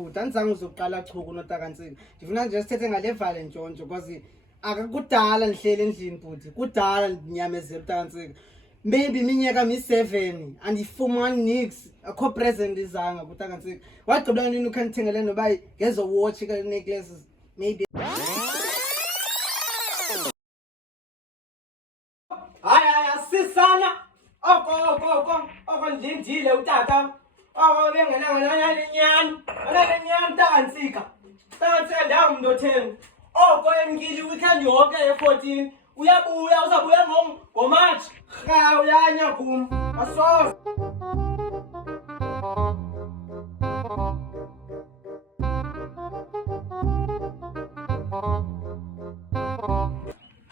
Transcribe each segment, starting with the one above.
bhuti andizange uzoqala chuku noTakaNtsika ndifuna nje sithethe ngale vale ntshontsho because akakudala ndihleli endlini bhuti kudala ndinyamezela uTakaNtsika maybe iminyaka mi-7 andifumani nix akho present izanga kuTakaNtsika wagqibela nini ukhandithengele noba ngezo watch ka necklaces maybe hayi asisana oko ndindile utata oko bengenanganyani TakaNtsika ndawo mntu othenga oko emkili weekend yonke ye-14 uyabuya uzabuya ngomatshi rha uyanya kum asoze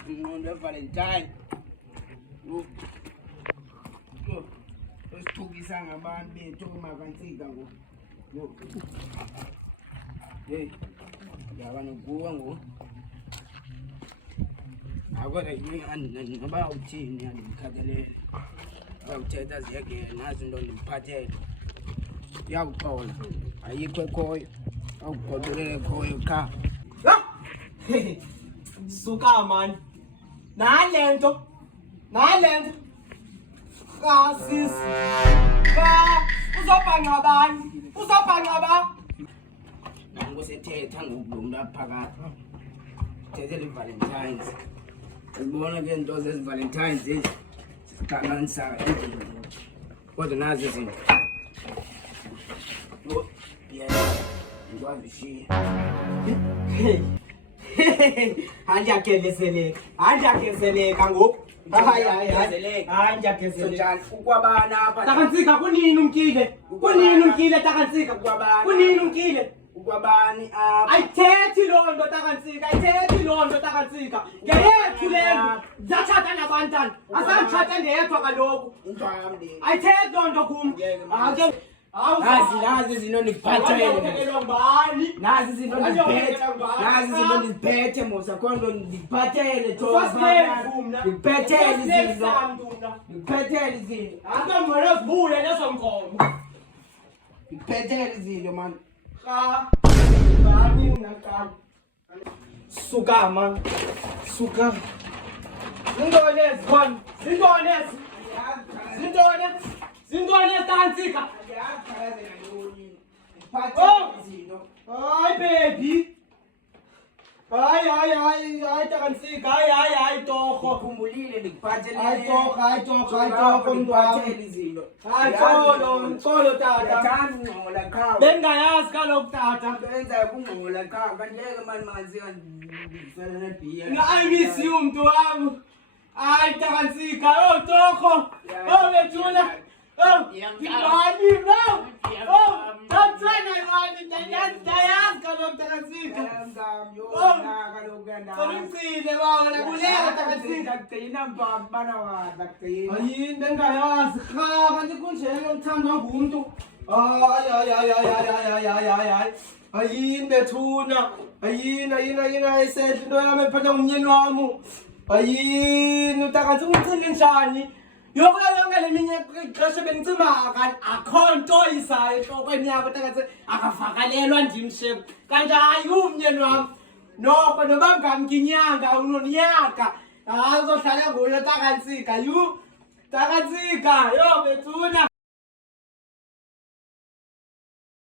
ingqondo evalentine esithukisa ngabantu bethu oMakaNtsika ngoku hey yaba nokuwa ngoku akwena yini ngoba uthini andikhathalele uyawuthetha ziyekele nazi into ndimphathele uyawuxola ayikho ekhoyo awugodolele ekhoyo qha suka mani nale nto kasisi uzobhanqa ba nangu sethetha ngoku lo mntu aphakathi thethele i-Valentines uzibona ke nto zezi-Valentines ezi zihlanganisa endlini kodwa nazi izinto yena ndikwazi ushiya andiyagezeleka ngoku hayi ndiyagezeleka ukwabana apha TakaNtsika kunini umkile TakaNtsika kunini umkile ukwabani apha ayithethi loo nto TakaNtsika ngeyethu leyo ndizatshata nabantwana asanditshate ndedwa kaloku ayithethi loo nto kum nazi izinto ndiziphethe mos akho nto ndiphathele ndiphathele izinto man suka man suka zintoni ezi khona zintoni TakaNtsika hayi baby hayi TakaNtsika hayi torho ukhumbulile ndikuphathele hayi torho mntwana hayi xolo tata ungcola qha bengayazi kaloku tata benza ukungcola qha kanti ngeke mani MakaNtsika ndifele nebhiya I miss you mntu wam hayi TakaNtsika torho bethuna ngibani no don't try ndayazi kaloku TakaNtsika solimsile wona kuleka TakaNtsika kugcina bana wadla kugcina ayini bengayazi rha kanti kunjeke uthandwa ngumntu hayi ayini bethuna ayini ayisehle into yami ephatha ngumyeni wami ayini uTakaNtsika umcinge njani yonke le minye ixesha bendicimaka akho nto isayo entlokweni yakho TakaNtsika akavakalelwa ndimsheko kanti hayi umyeni wam noko noba ngamkinyanga unonyaka azohlala nguyo TakaNtsika TakaNtsika bethuna